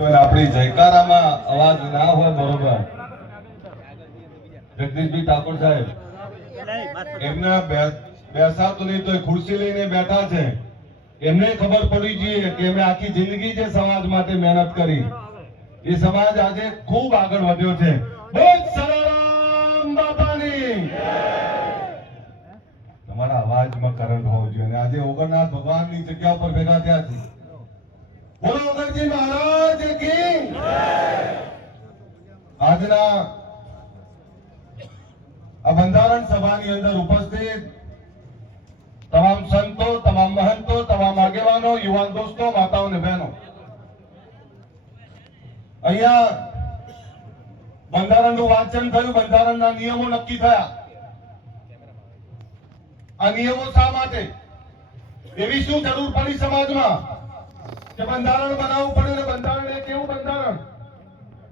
આપણી જયકારામાં અવાજ ના હોય બરોબર. જગદીશભાઈ ઠાકોર સાહેબ એમના બેસાતું નહીં તો ખુરશી લઈને બેઠા છે. એમને ખબર પડી જોઈએ કે એમણે આખી જિંદગી જે સમાજ માટે મહેનત કરી, એ સમાજ આજે ખૂબ આગળ વધ્યો છે. બોલ સલારામ બાપાની. તમારા અવાજમાં કરંટ હોવો જોઈએ. અને આજે ઓગણનાથ ભગવાનની જગ્યા પર ભેગા થયા છે. બોલો ઓગણજી મહારાજ કી. આજના આ બંધારણ સભાની અંદર ઉપસ્થિત તમામ સંતો, તમામ મહંતો, તમામ આગેવાનો, યુવાન દોસ્તો, માતાઓ અને બહેનો, અહીંયા બંધારણનું વાંચન થયું, બંધારણના નિયમો નક્કી થયા. આ નિયમો શા માટે, એવી શું જરૂર પડી સમાજમાં કે બંધારણ બનાવવું પડ્યું? ને બંધારણ એક એવું બંધારણ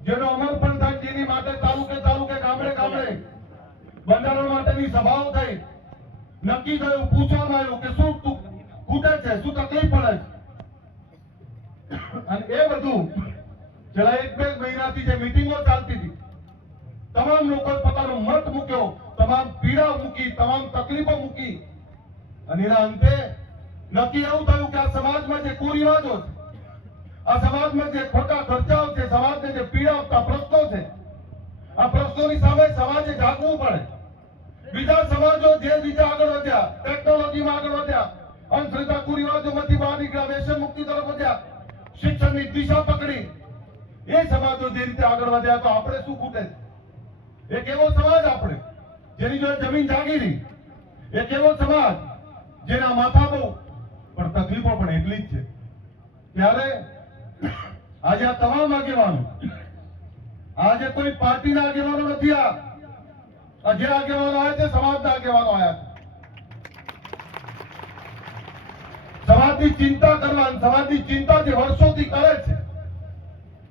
જેનો અમલ પણ થાય, જેની માટે તાલુકે તાલુકે, ગામડે ગામડે બંધારણ માટેની સભાઓ થઈ. નક્કી થયું, પૂછવામાં આવ્યું કે શું ખૂટે છે, શું તકલીફ પડે છે. અને એ બધું છેલ્લા 1-2 મહિનાથી જે મીટિંગો ચાલતી હતી, તમામ લોકોએ પોતાનો મત મૂક્યો, તમામ પીડા મૂકી, તમામ તકલીફો મૂકી. અને એના અંતે નક્કી એવું થયું કે આ સમાજમાં જે કુરિવાજો છે, આ સમાજમાં જે ખોટા ખર્ચાઓ છે, સમાજને જે પીડા આપતા પ્રશ્નો છે, આ પ્રશ્નોની સામે સમાજે જાગવું પડે. બીજા સમાજો જે રીતે આગળ વધ્યા, ટેકનોલોજીમાં આગળ વધ્યા, અંધશ્રદ્ધા કુરિવાજોમાંથી બહાર નીકળ્યા, વ્યસન મુક્તિ તરફ વધ્યા, શિક્ષણની દિશા પકડી, એ સમાજો જે રીતે આગળ વધ્યા, તો આપણે શું ખૂટે છે? એક એવો સમાજ આપણે જેની જોડે જમીન જાગીરી, એક એવો સમાજ જેના માથા બહુ પણ તકલીફો પણ એટલી જ છે. ત્યારે આજે આ તમામ આગેવાનો, આજે કોઈ પાર્ટીના આગેવાનો નથી, આ જે આગેવાનો આવ્યા છે સમાજના આગેવાનો આવ્યા છે. સમાજની ચિંતા કરવા, સમાજની ચિંતા જે વર્ષોથી કરે છે,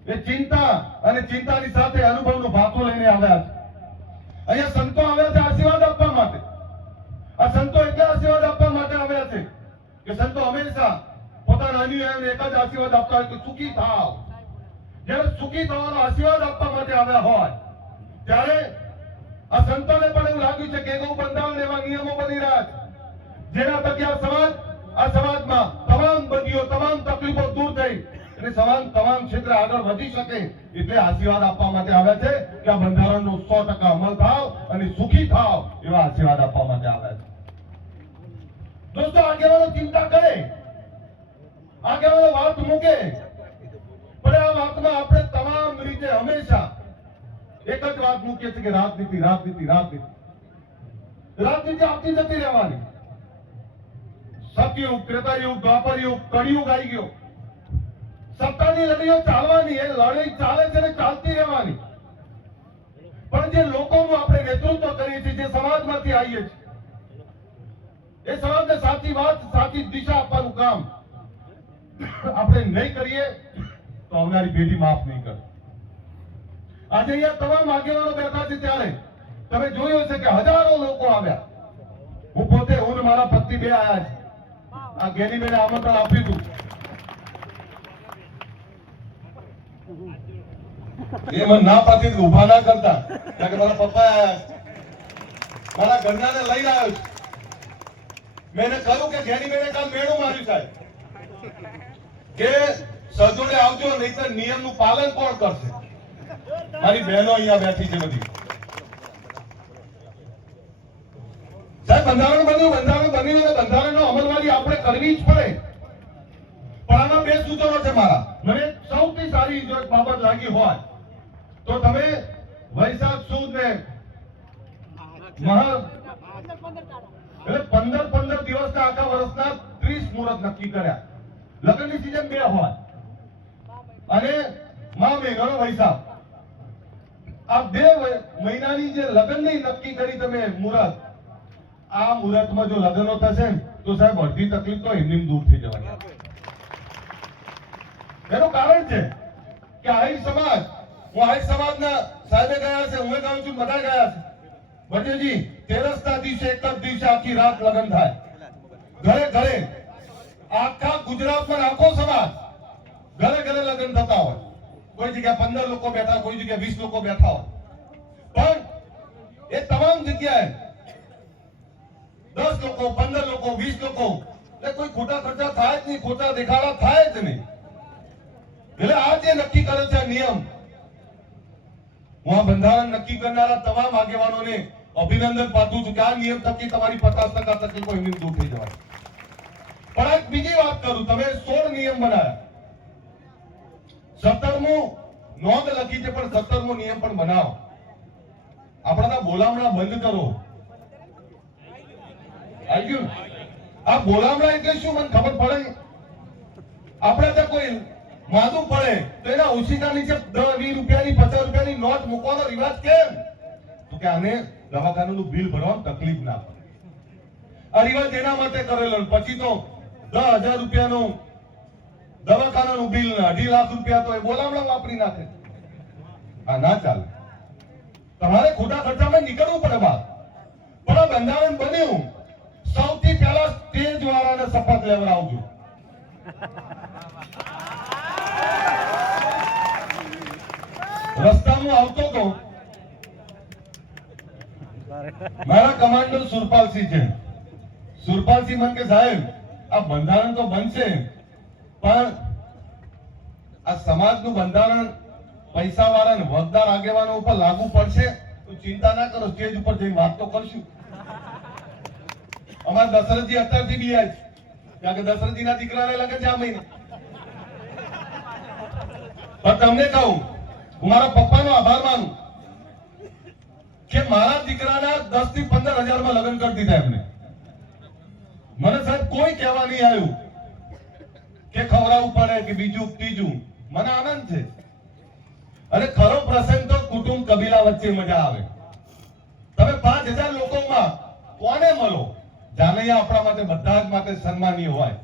એ ચિંતા અને ચિંતાની સાથે અનુભવનું ભાથું લઈને આવ્યા છે. અહીંયા સંતો આવ્યા છે આશીર્વાદ આપવા માટે. આ સંતો એટલે આશીર્વાદ આપવા માટે આવ્યા છે કે સંતો હંમેશા પોતાના અનુયાયીઓને એક જ આશીર્વાદ આપતા હોય કે સુખી થાવ. જ્યારે સુખી થવાનો આશીર્વાદ આપવા માટે આવ્યા હોય, ત્યારે આ સંતોને પણ એવું લાગ્યું છે કે એવું બંધારણ, એવા નિયમો બની રહ્યા છે જેના થકી આ સમાજમાં તમામ બંધીઓ, તમામ તકલીફો દૂર થઈ અને સમાજ તમામ ક્ષેત્રે આગળ વધી શકે. એટલે આશીર્વાદ આપવા માટે આવ્યા છે કે આ બંધારણનો 100% અમલ થાવ અને સુખી થાવ, એવા આશીર્વાદ આપવા માટે આવ્યા છે. દોસ્તો, આગેવાનો ચિંતા કરે, આગેવાનો વાત મૂકે, પણ આ વાતમાં આપણે તમામ રીતે હંમેશા એક જ વાત મૂકીએ છીએ કે રાજનીતિ, રાજનીતિ, રાજનીતિ. રાજનીતિ આવતી જતી રહેવાની. સતયુગ, ત્રેતાયુગ, દ્વાપરયુગ, કળિયુગ આવી ગયો. સત્તાની લડાઈઓ ચાલવાની, એ લડાઈ ચાલે છે ને ચાલતી રહેવાની. પણ જે લોકોનું આપણે નેતૃત્વ કરીએ છીએ, જે સમાજમાંથી આવીએ છીએ, એ સમાજને સાચી વાત, સાચી દિશા આપવાનું કામ આપણે નહીં કરીએ તો આવનારી પેઢી માફ નહીં કરે. આજે અહીંયા તમામ આગેવાનો બેઠા છે, ત્યારે તમે જોયું હશે કે હજારો લોકો આવ્યા. હું પોતે, હું ને મારા પત્ની બે આવ્યા છે. આ ગેરીબેને આમંત્રણ આપ્યું હતું. એ મને ના પાડતી ઉભા ના કરતા, કારણ કે મારા પપ્પા આવ્યા છે, મારા ઘરનાને લઈને આવ્યો છું. મેં એને કહ્યું કે ગેરીબેને કાલ મેળું માર્યું સાહેબ, કે સજોડે આવજો, નહીંતર નિયમનું પાલન કોણ કરશે? મારી બહેનો અહીંયા બેઠી છે બધી. સાહેબ, બંધારણ બન્યું, બંધારણ બન્યું અને બંધારણનો અમલવારી આપણે કરવી જ પડે. પણ આમાં 2 સૂચનો છે મારા. મને સૌથી સારી જો એક બાબત લાગી હોય તો તમે વૈશાખ સુદ ને એટલે 15 દિવસના આખા વર્ષના 30 મુહૂર્ત નક્કી કર્યા. લગ્નની સીઝન 2 હોય અને મા મહિનાનો વૈશાખ. આ 2 મહિનાની જે લગ્નની નક્કી કરી તમે મુહૂર્ત, આ મુહૂર્તમાં જો લગ્નો થશે તો સાહેબ અડધી તકલીફ તો એમની દૂર થઈ જવાની. એનું કારણ છે કે આહિર સમાજ, હું આહિર સમાજના સાહેબે ગયા છે, હું કહું છું બધા ગયા છે. ભટેજી, 13ના દિવસે એક જ દિવસે આખી રાત લગ્ન થાય, ઘરે ઘરે. આખા ગુજરાતમાં આખો સમાજ ઘરે ઘરે લગ્ન થતા હોય. કોઈ જગ્યાએ 15 લોકો બેઠા, કોઈ જગ્યાએ 20 લોકો બેઠા હોય, પણ એ તમામ જગ્યાએ 10 લોકો, 15 લોકો, 20 લોકો, એટલે કોઈ ખોટા ખર્ચા થાય જ નહીં, ખોટા દેખાડા થાય જ નહીં. એટલે આ જે નક્કી કરે છે આ નિયમ, હું આ બંધારણ નક્કી કરનારા તમામ આગેવાનોને અભિનંદન પાઠવું છું કે આ નિયમ થકી તમારી 50% તકલીફો એમની દૂર થઈ જવાય. પણ એક બીજી વાત કરું, તમે 16 નિયમ બનાવ્યા, 17મો નોંધ લખી છે, પણ 17મો નિયમ પણ બનાવો. આપણા બોલામણા બંધ કરો. આવી ગયું? આ બોલામણા એટલે શું મને ખબર પડે? આપણે ત્યાં કોઈ માદું પડે તો એના ઓછીના નીચે 10, 20 રૂપિયાની, 50 રૂપિયાની નોટ મૂકવાનો રિવાજ કેમ? તો કે આને દવાખાનાનું બિલ ભરવામાં તકલીફ ના પડે. આ રિવાજ એના માટે કરેલો. પછી તો 10,000 રૂપિયાનું દવાખાનાનું બિલ ને 2.5 લાખ રૂપિયા તો એ બોલામણા વાપરી નાખે. આ ના ચાલે. તમારે ખોટા ખર્ચામાં નીકળવું પડે બાદ. પણ આ બંધારણ બન્યું, સૌથી પહેલા સ્ટેજ વાળાને શપથ લેવડાવજો. રસ્તામાં આવતો તો મારા કમાન્ડર સુરપાલસિંહ છે. સુરપાલસિંહ મને કે સાહેબ આ બંધારણ તો બનશે, પણ આ સમાજનું બંધારણ પૈસા વાળા ને વગદાર આગેવાનો ઉપર લાગુ પડશે તો ચિંતા ના કરો, સ્ટેજ ઉપર જઈને વાત તો કરશું. અમારા દશરથજી અત્યારથી બી આજ, કારણ કે દશરથજીના દીકરાને લગે છે આ મહિને. પણ તમને કહું, હું મારા પપ્પાનો આભાર માનું કે મારા દીકરાના 10 થી 15 હજારમાં લગ્ન કરી દીધા એમને. મને સાહેબ કોઈ કહેવા નહીં આવ્યું કે ખવડાવવું પડે કે બીજું ત્રીજું. મને આનંદ છે. અને ખરો પ્રસંગ તો કુટુંબ કબીલા વચ્ચે મજા આવે. તમે 5000 લોકોમાં કોને મળો? જાનૈયા આપણા માટે બધા જ માટે સન્માનીય હોય.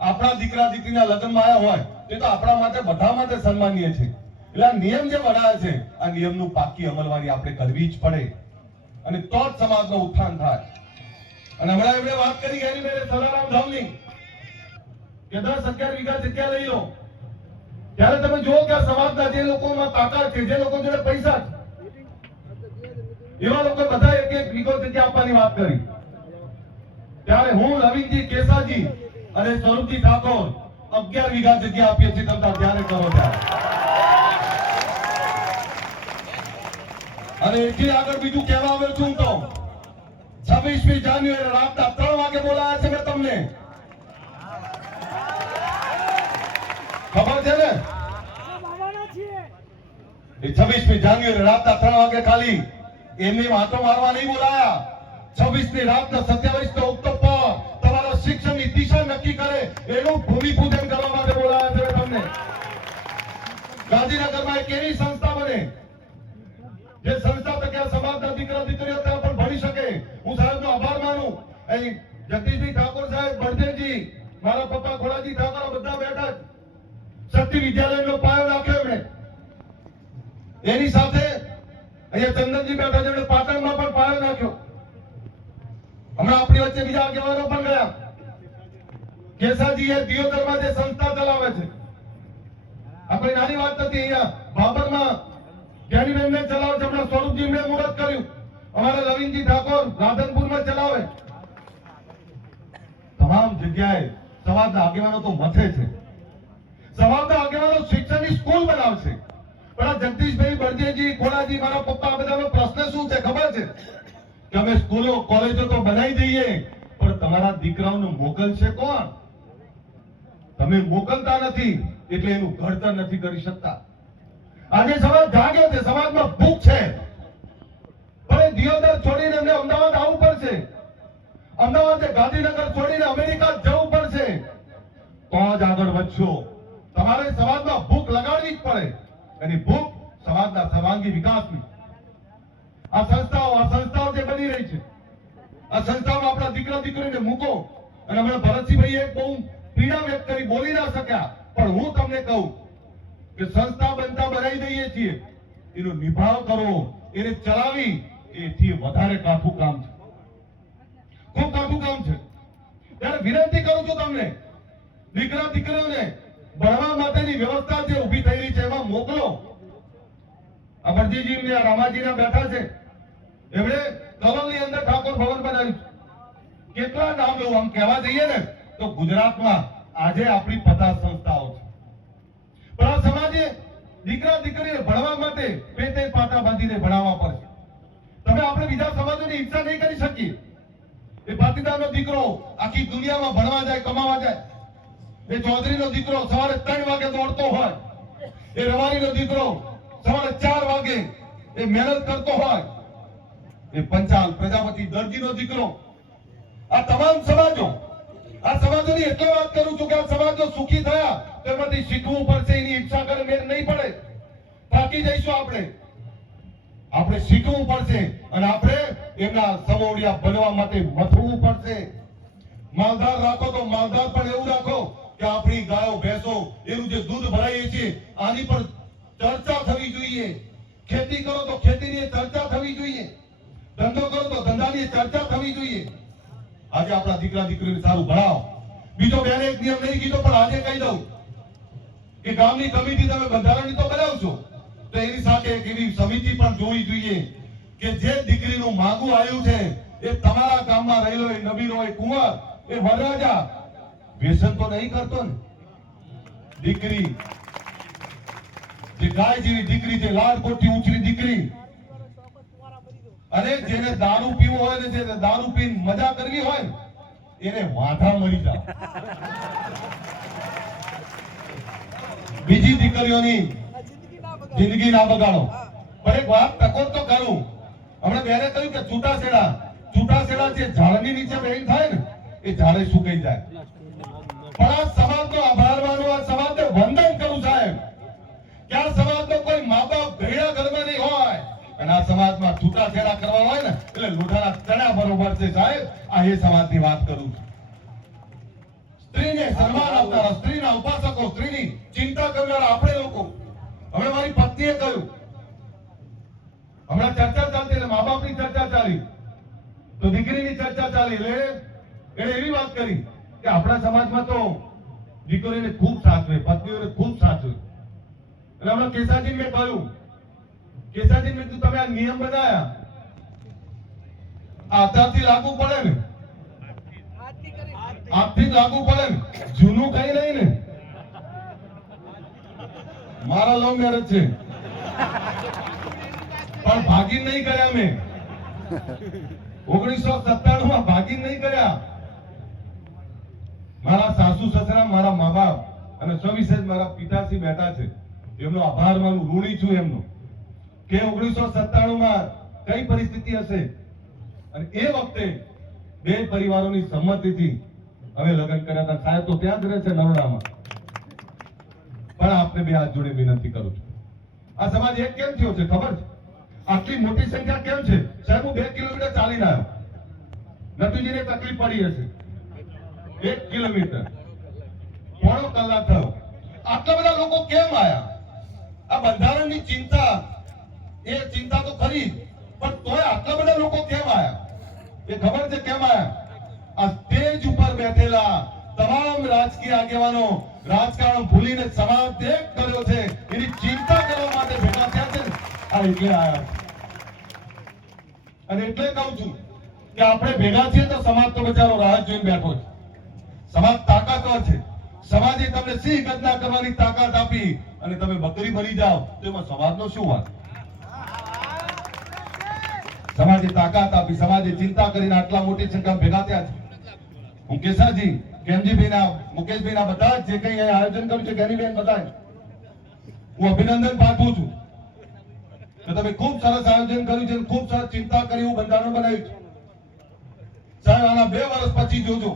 આપણા દીકરા દીકરીના લગ્નમાં આવ્યા હોય તે તો આપણા માટે બધા માટે સન્માનીય છે. એટલે આ નિયમ જે બનાવે છે, આ નિયમનું પાકી અમલવારી આપણે કરવી જ પડે, અને તો જ સમાજનું ઉત્થાન થાય. અને હમણાં એમણે વાત કરી ગયા મેરે સલારામ ધામની કે 10-11 વીઘા જગ્યા લઈ લો. ત્યારે તમે જુઓ કે આ સમાજના જે લોકોમાં તાકાત છે, જે લોકો જોડે પૈસા છે, એવા લોકો બધા 1-1 વીઘો જગ્યા આપવાની વાત કરી. ત્યારે હું, નવીનજી, કેસાજી અને સ્વરૂપજી ઠાકોર 11 વીઘા જગ્યા આપીએ છીએ. તમે ત્યારે કરો ત્યારે. અને એથી આગળ બીજું કહેવા આવ્યો છું તો 26મી જાન્યુઆરી રાતના 3 વાગે બોલાયા છે મેં તમને. ખબર છે ને? એ 26મી જાન્યુઆરી રાતના 3 વાગે ખાલી એમની વાતો મારવા નહીં બોલાયા. 26ની રાતના 27 ઓક્ટોબર તમારા શિક્ષણની દિશા નક્કી કરે એનું ભૂમિપૂજન કરવા માટે બોલાયા છે તમને. ગાંધીનગરમાં એક એવી સંસ્થા બને જે સંસ્થા તકે આ સમાજના દીકરા દીકરીઓ ત્યાં પણ ભણી શકે. હું સાહેબનો આભાર માનું. અહીં જગદીશભાઈ ઠાકોર સાહેબ, બળદેવજી, મારા પપ્પા ખોડાજી ઠાકોર બધા બેઠા જ શક્તિ વિદ્યાલયનો પાયો નાખ્યો એમણે. એની સાથે અહીંયા ચંદનજી બેઠા છે, એમણે પાટણમાં પણ પાયો નાખ્યો. હમણાં આપણી વચ્ચે બીજા આગેવાનો પણ ગયા. કેસાજી એ દિયોદરમાં જે સંસ્થા ચલાવે છે, આપણે નાની વાત નથી. અહીંયા બાબરમાં જ્ઞાનીબેનને ચલાવે છે. હમણાં સ્વરૂપજી મેં મુહૂર્ત કર્યું. અમારા લવિનજી ઠાકોર રાધનપુરમાં ચલાવે. તમામ જગ્યાએ સમાજના આગેવાનો તો મથે છે. સમાજના આગેવાનો શિક્ષણની સ્કૂલ બનાવશે. પણ આ જગદીશભાઈ, બળદેવજી, ખોડાજી, મારા પપ્પા, આ બધાનો પ્રશ્ન શું છે ખબર છે? કે અમે સ્કૂલો કોલેજો તો બનાવી દઈએ, પણ તમારા દીકરાઓને મોકલશે કોણ? તમે મોકલતા નથી એટલે એનું ઘડતર નથી કરી શકતા. આજે સમાજ જાગ્યો છે, સમાજમાં ભૂખ છે, પણ દિયોદર છોડીને એમને અમદાવાદ આવવું પડશે. અમદાવાદ ગાંધીનગર છોડીને અમેરિકા જવું પડશે. તો જ આગળ વધશો. તમારે સમાજમાં ભૂખ લગાડવી જ પડે. એની ભૂખ સમાજના સર્વાંગી વિકાસની. આ સંસ્થાઓ જે બની રહી છે, આ સંસ્થામાં આપણા દીકરા દીકરીને મૂકો. અને હમણાં ભરતસિંહભાઈ એક બહુ પીડા વ્યક્ત કરી, બોલી ના શક્યા, પણ હું તમને કહું કે સંસ્થા બનતા બનાવી દઈએ છીએ, એનો નિભાવ કરો, એને ચલાવી, એથી વધારે કાઠું કામ છે. ખૂબ કાઠું કામ છે. ત્યારે વિનંતી કરું છું તમને, દીકરા દીકરીઓને ભણવા માટેની વ્યવસ્થા જે ઊભી થઈ રહી છે એમાં મોકલો. આ ભરતીજી ને રામાજી બેઠા છે, એમણે કલોલની અંદર ઠાકોર ભવન બનાવ્યું. કેટલા નામ લેવું, આમ કહેવા જઈએ ને તો ગુજરાતમાં આજે આપણી 50 સંસ્થાઓ છે. પણ આ સમાજે દીકરા દીકરીને ભણવા માટે પેટે પાટા બાંધીને ભણાવવા પડશે. તમે આપણે બીજા સમાજોની હિંસા નહીં કરી શકીએ. એ પાટીદારનો દીકરો આખી દુનિયામાં ભણવા જાય, કમાવા જાય. એ ચૌધરીનો દીકરો સવારે 3 વાગે દોડતો હોય, એ રવાડીનો દીકરો સવારે 4 વાગે એ મહેનત કરતો હોય, એ પંચાલ પ્રજાપતિ દરજીનો દીકરો, આ તમામ સમાજો, આ સમાજોની એટલે વાત કરું છું કે આ સમાજો સુખી થયા તો એમાંથી શીખવું પડશે. એની ઈચ્છા કરે મેળ નહીં પડે, થાકી જઈશું. આપણે શીખવું પડશે અને આપણે એમના સમોડિયા બનવા માટે મથવું પડશે. માલધાર રાખો તો માલધાર પણ એવું રાખો કે આપણી ગાયો ભેંસો એનું જે દૂધ ભરાઈએ છીએ આની પણ ચર્ચા થવી જોઈએ. ખેતી કરો તો ખેતીની ચર્ચા થવી જોઈએ, ધંધો કરો તો ધંધાની ચર્ચા થવી જોઈએ. આજે આપણા દીકરા દીકરીને સારું ભણાવો. બીજો બેને એક નિયમ નહીં કીધો પણ આજે કહી દઉં કે ગામની કમિટી તમે બંધારણની તો બનાવશો તો એની સાથે એક એવી સમિતિ પણ જોવી જોઈએ કે જે દીકરીનું માંગુ આવ્યું છે એ તમારા ગામમાં રહેલો એ નબીરો એ કુંવર એ વરરાજા વ્યસન તો નહીં કરતો ને. દીકરી જે ગાય જેવી દીકરી, જે લાડકોટથી ઉછરી દીકરી, અને જેને દારૂ પીવો હોય ને જે દારૂ પીને મજા કરવી હોય એને વાંઢા મરી જાવ. બીજી દીકરીઓની જિંદગી ના બગાડો. પણ એક વાત ટકોર તો કરું. હમણાં બેને કહ્યું કે છૂટાછેડા જે ઝાડની નીચે બેન થાય ને એ ઝાડે સુકાઈ જાય. પણ આ સમાજનો આભાર માનું, આ સમાજને વંદન કરું સાહેબ કે આ સમાજનો કોઈ મા બાપ ઘરડા ઘરમાં નહીં હોય અને આ સમાજમાં છૂટાછેડા કરવા હોય ને એટલે લોઢાના ચણા બરોબર છે સાહેબ. આ એ સમાજની વાત કરું છું. સ્ત્રીને સન્માન આપનારા, સ્ત્રીના ઉપાસકો, સ્ત્રીની ચિંતા કરનારા આપણે લોકો. હવે મારી પત્નીએ કહ્યું, હમણાં ચર્ચા ચાલતી એટલે મા બાપની ચર્ચા ચાલી તો દીકરીની ચર્ચા ચાલી એટલે એને એવી વાત કરી કે આપણા સમાજમાં તો દીકરીઓને ખૂબ સાચવે, પત્નીઓને ખૂબ સાચવે. એટલે હમણાં કેસાજી મેં કહ્યું, કેસાજી મેં તમે આ નિયમ બનાયા આધારથી લાગુ પડે ને, આજથી લાગુ પડે ને, જૂનું કઈ નહીં ને. મારા લવ મેરેજ છે પણ ભાગીન નહીં કર્યા મેં. 1997 માં ભાગીન નહીં કર્યા. મારા સાસુ સસરા, મારા મા બાપ અને સવિશેષ મારા પિતાશ્રી બેઠા છે, એમનો આભાર માનું, ઋણી છું એમનો કે 1997 માં કઈ પરિસ્થિતિ હશે અને એ વખતે બે પરિવારોની સંમતિથી અમે લગ્ન કર્યા હતા. સાહેબ તો ત્યાં જ રહે છે નરોડામાં. પણ આપને બે હાથ જોડે વિનંતી કરું છું, આ સમાજ એક કેમ થયો છે ખબર છે? આટલી મોટી સંખ્યા કેમ છે સાહેબ? હું 2 કિલોમીટર ચાલીને આવ્યો. નટુજીને તકલીફ પડી હશે, 1 કિલોમીટર પોણો કલાક થયો. આટલા બધા લોકો કેમ આયા? આ બંધારણની ચિંતા, એ ચિંતા તો ખરી, પણ તોય આટલા બધા લોકો કેમ આયા? એ ખબર છે કેમ આયા? આ સ્ટેજ ઉપર બેઠેલા તમામ રાજકીય આગેવાનો રાજકારણ ભૂલીને સમાજ એક કર્યો છે એની ચિંતા કરવા માટે ભેગા થયા છે. આ એટલે આયા અને એટલે કહું છું કે આપણે ભેગા છીએ તો સમાજ તો બચારો રાહ જોઈને બેઠો છે. સમાજ તાકાતવર છે. સમાજે તમને સિંહ ગર્જના કરવાની તાકાત આપી અને તમે બકરી બની જાઓ તો એમાં સમાજનો શું વાત? સમાજે તાકાત આપી, સમાજે ચિંતા કરીને આટલા મોટી સંખ્યા ભેગા થયા છે. હું કેસાજી, કેમજીભાઈના, મુકેશભાઈના બધા જે કંઈ આયોજન કર્યું છે, જ્ઞાનીબેન બધાય હું અભિનંદન પાઠવું છું કે તમે ખૂબ સરસ આયોજન કર્યું છે, ખૂબ સરસ ચિંતા કરી, એવું બંધારણ બનાવ્યું છે. સાહેબ આના 2 વર્ષ પછી જોજો,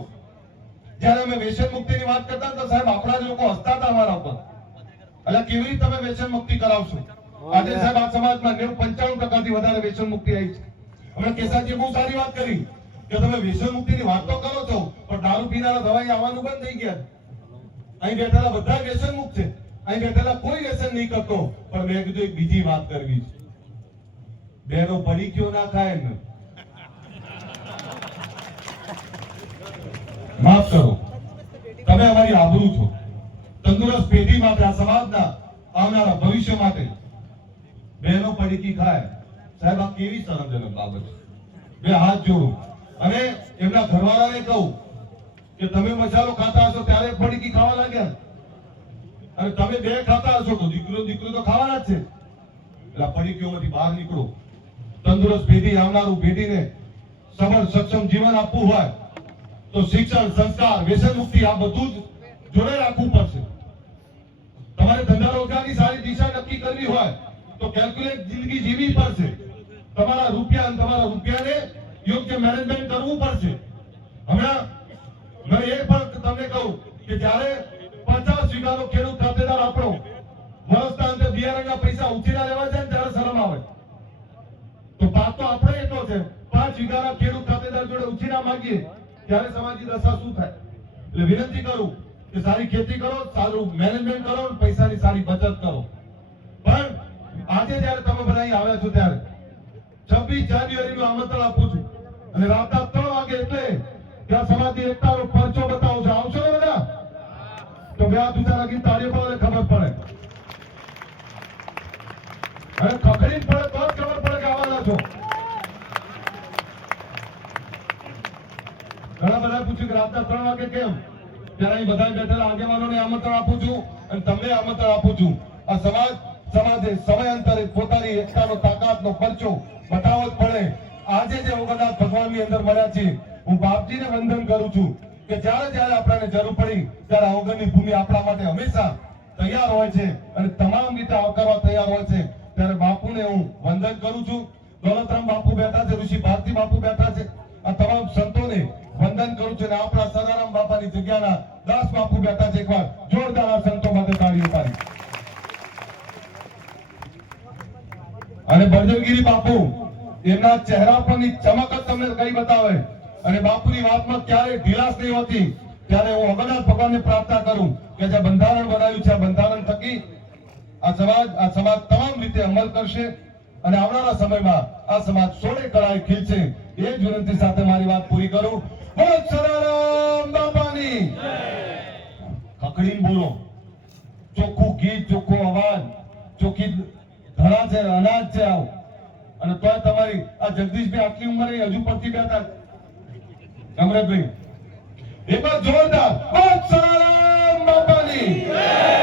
જ્યારે અમે વ્યસન મુક્તિની વાત કરતા તો સાહેબ આપણા જ લોકો હસતા હતા અમારા ઉપર. એટલે કેવી રીતે તમે વ્યસન મુક્તિ કરાવશો? આજે સાહેબ આ સમાજમાં 95% થી વધારે વ્યસન મુક્તિ આવી છે. હમણાં કેસાજીએ બહુ સારી વાત કરી કે તમે વ્યસન મુક્તિની વાત તો કરો છો પણ દારૂ પીનારા દવાઈ આવવાનું બંધ થઈ ગયા. અહીં બેઠેલા બધા વ્યસન મુક્ત છે, અહીં બેઠેલા કોઈ વ્યસન નહીં કરતો. પણ મેં કીધું એક બીજી વાત કરવી છે. બેનો પડી કયો ના ખાય ને, માફ કરો, તમે અમારી આબરૂ છો, તંદુરસ્ત પેઢી માટે, આ સમાજના આવનારા ભવિષ્ય માટે બહેનો પડીકી ખાય, સાહેબ આ કેવી શરમજનક બાબત છે. બે હાથ જોડું અને એમના ઘરવાળાને કહું કે તમે મસાલો ખાતા હશો ત્યારે પડીકી ખાવા લાગ્યા, અને તમે બે ખાતા હશો તો દીકરો તો ખાવાના જ છે. એટલે આ પડીકીઓમાંથી બહાર નીકળો. તંદુરસ્ત પેઢી, આવનારું પેઢીને સબળ સક્ષમ જીવન આપવું હોય તો શિક્ષણ, સંસ્કાર, વ્યસન મુક્તિ આ બધું જ જોડે રાખવું પડશે. તમારે ધંધા રોજગારની સારી દિશા નક્કી કરવી હોય તો કેલ્ક્યુલેટ જિંદગી જીવવી પડશે. તમારા રૂપિયાને યોગ્ય મેનેજમેન્ટ કરવું પડશે. હમણાં મેં એ પણ તમને કહું કે જ્યારે 50 વીઘાનો ખેડૂત ખાતેદાર આપણો વર્ષના અંતે બિયારણના પૈસા ઉછીના લેવા જાય ને ત્યારે શરમ આવે. તો પાક તો આપણે એટલો છે, 5 વીઘાના ખેડૂત ખાતેદાર જોડે ઉછીના માંગીએ ત્યારે સમાજની દશા શું થાય. એટલે વિનંતી કરું કે સારી ખેતી કરો, સારું મેનેજમેન્ટ કરો, પૈસાની સારી બચત કરો. પણ આજે જયારે તમે બધા અહીં આવ્યા છો ત્યારે 26 જાન્યુઆરીનું આમંત્રણ આપું છું અને રાતના 3 વાગે એટલે ત્યાં સમાજની એકતાનો પરચો બતાવો છો. આવશો ને બધા? તો બે હાથ ઊંચા રાખીને તાળીઓ પાડો, ખબર પડે. અને ખખડીને પડે તો જ ખબર પડે કે આવવાના છો. ઘણા બધા પૂછ્યું કે રાતના 3 વાગે કેમ? ત્યારે અહીં બધા બેઠેલા આગેવાનોને આમંત્રણ આપું છું અને તમને આમંત્રણ આપું છું. આ સમાજે સમયાંતરે પોતાની એકતાનો, તાકાતનો પરચો બતાવવો જ પડે. આજે જે ઓગણનાથ ભગવાનની અંદર મળ્યા છે, હું બાપજીને વંદન કરું છું કે જ્યારે આપણને જરૂર પડી ત્યારે ઓગણની ભૂમિ આપણા માટે હંમેશા તૈયાર હોય છે અને તમામ રીતે આવકારવા તૈયાર હોય છે. ત્યારે બાપુને હું વંદન કરું છું. દોલતરામ બાપુ બેઠા છે, ઋષિ ભારતી બાપુ બેઠા છે, આ તમામ સંતોને વંદન કરું છું. અને આપણા સદારામ બાપાની જગ્યાના દાસ બાપુ બેઠા છે. એકવાર જોરદાર આ સંતો માટે તાળીઓ પાડી. અને બળદેવગીરી બાપુ, એમના ચહેરા પરની ચમક જ તમને કઈ બતાવે. અને બાપુની વાતમાં ક્યારે ઢીલાસ નહીં હોતી. ત્યારે હું અગણનાથ ભગવાનને પ્રાર્થના કરું કે જે બંધારણ બનાવ્યું છે, આ બંધારણ થકી આ સમાજ તમામ રીતે અમલ કરશે અને આવનારા સમયમાં આ સમાજ સોળે કળાએ ખીલશે. એ જ વિનંતી સાથે મારી વાત પૂરી કરું. બોલો સદારામ બાપાની જય. ખખડીને બોલો, ચોખ્ખું ગીત, ચોખ્ખો અવાજ, ચોખ્ખી ધરા છે, અનાજ છે. આવ અને તોય તમારી આ જગદીશભાઈ આટલી ઉંમરે હજુ પડતી બેઠા. અમરતભાઈ એક વાર જોરદાર બોલો સદારામ બાપાની જય.